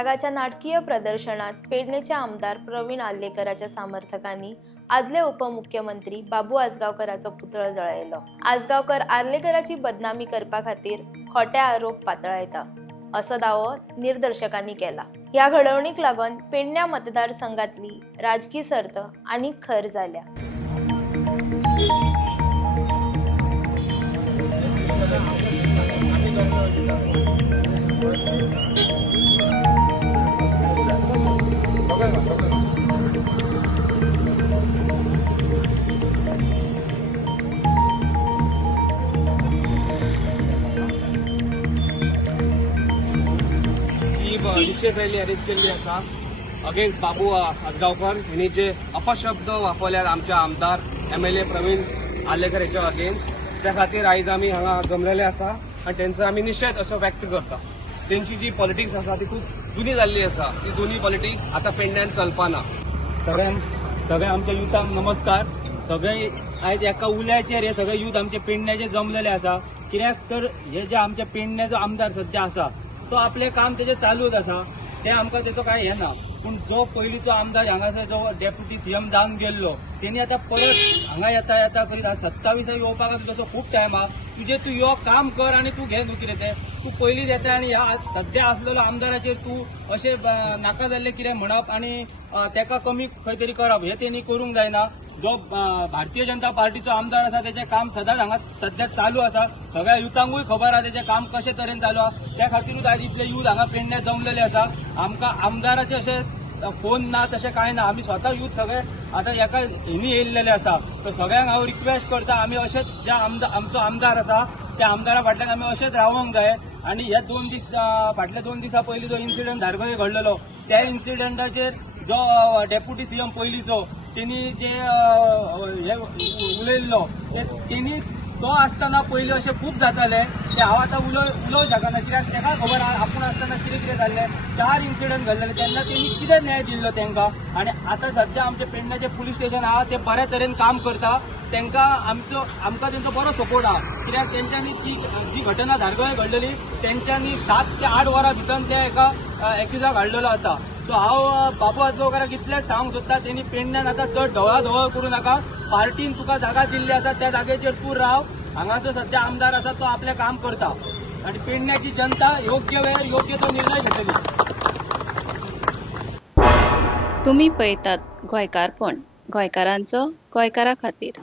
त्यागाच्या नाटकीय प्रदर्शनात पेडणेचे आमदार प्रवीण आल्लेकरांच्या समर्थकांनी आदले उपमुख्यमंत्री बाबू आजगावकरांचो पुतळो जळयलो। आजगावकर आर्लेकरांची बदनामी करपा खातीर खोटे आरोप पातळायता असो दावो निदर्शकांनी केला। ह्या घडवणीक लागून पेडण्या मतदारसंघातली राजकीय सर्त आनीक खर जाल्या। निषेध रॅली अरेंज केल्ली आसा अगेन्स्ट बाबू आजगावकर हांणी जे अपशब्द वापरल्यात आमच्या आमदार MLA प्रवीण आल्लेकर हेच्या अगेन्स्ट, त्या खातीर आयज आमी हांगा जमलेले आसा आनी तेंचो आमी निषेध असो व्यक्त करता। तेंची जी पॉलिटिक्स आसा ती खूब जुनी जाल्ली आसा, ती जुनी पॉलिटिक्स आतां पेडण्यान चलपाना। सगळ्या आमच्या युथांक नमस्कार। सगळे आयज एका उल्याचेर हे सगळे युथ आमचे पेडण्याचे जमलेले आसा, कित्याक तर हे जे आमच्या पेडण्याचो आमदार सध्या आसा तो आपले काम तेजे चालूच आसा, ते आमकां तेचो काय हे ना। पूण जो पयलींचो आमदार हांगासर जो डेप्युटी CM जावन गेल्लो तेणी आतां परत हांगा येता करीत 27 येवपाक जसो खूब टायम आहा। तूं यो काम कर आनी तूं घे न्हू कितें तें, तूं पयलींच येता आनी ह्या सध्या आसलेलो आमदाराचेर तूं अशें नाका जाल्लें कितें म्हणप आनी तेका कमी खंय तरी करप, हे तेणी करूंक जायना। जो भारतीय जनता पार्टीचो आमदार आसा तेजें काम सदांच हांगा सध्या चालू आसा, सगळ्या युथांकूय खबर आहा तेजें काम कशें तरेन चालू आहा। त्या खातीरूच आयज इतले युथ हांगा पेडण्या जमलेले आसा। आमकां आमदाराचे अशें फोन ना तशें कांय ना, आमी स्वता युथ सगळे आतां एका हेनी येयल्लेले आसा। तर सगळ्यांक हांव रिक्वेस्ट करता, आमी अशेंच ज्या आमचो आमदार आसा त्या आमदारा फाटल्यान आमी अशेंच रावोंक जाय। आनी हे फाटल्या 2 दिसा पयलीं जो इन्सिडंट धारगळे घडलेलो, त्या इन्सिडंटाचेर जो डेप्युटी CM पयलींचो तेणी जे हे उलयल्लो तेणी तो आसतना पयलीं अशें खूब जातालें ते हांव आतां उलोवंक शकना, कित्याक तेका खबर आपूण आसतना कितें जाल्लें। 4 इन्सिडंट घडलेले तेन्ना तेणी कितें न्याय दिल्लो तेंकां, आनी आतां सध्या आमचे पेडण्याचे पुलीस स्टेशन आहा ते बऱ्या तरेन काम करता। तेंकां आमकां तेंचो बरो सपोर्ट आहा, कित्याक तेंच्यांनी जी घटना धारगळे घडलेली तेंच्यांनी 7 ते 8 वरां भितर त्या एका एक्युजाक हाडलेलो आसा। सो हांव बाबू आजगावकराक इतलेंच सांगूंक सोदता, तेणी पेडण्यान आतां चड ढवळाढवळ करूं नाका। पार्टीन तुका जागा दिल्ली आसा त्या जागेचेर तूं राव। हांगासर सध्या आमदार आसा तो आपलें काम करता आनी पेडण्याची जनता योग्य वेळार योग्य तो निर्णय घेतली। तुम्ही पळयतात गोंयकारपण, गोंयकारांचो गोंयकारा खातीर।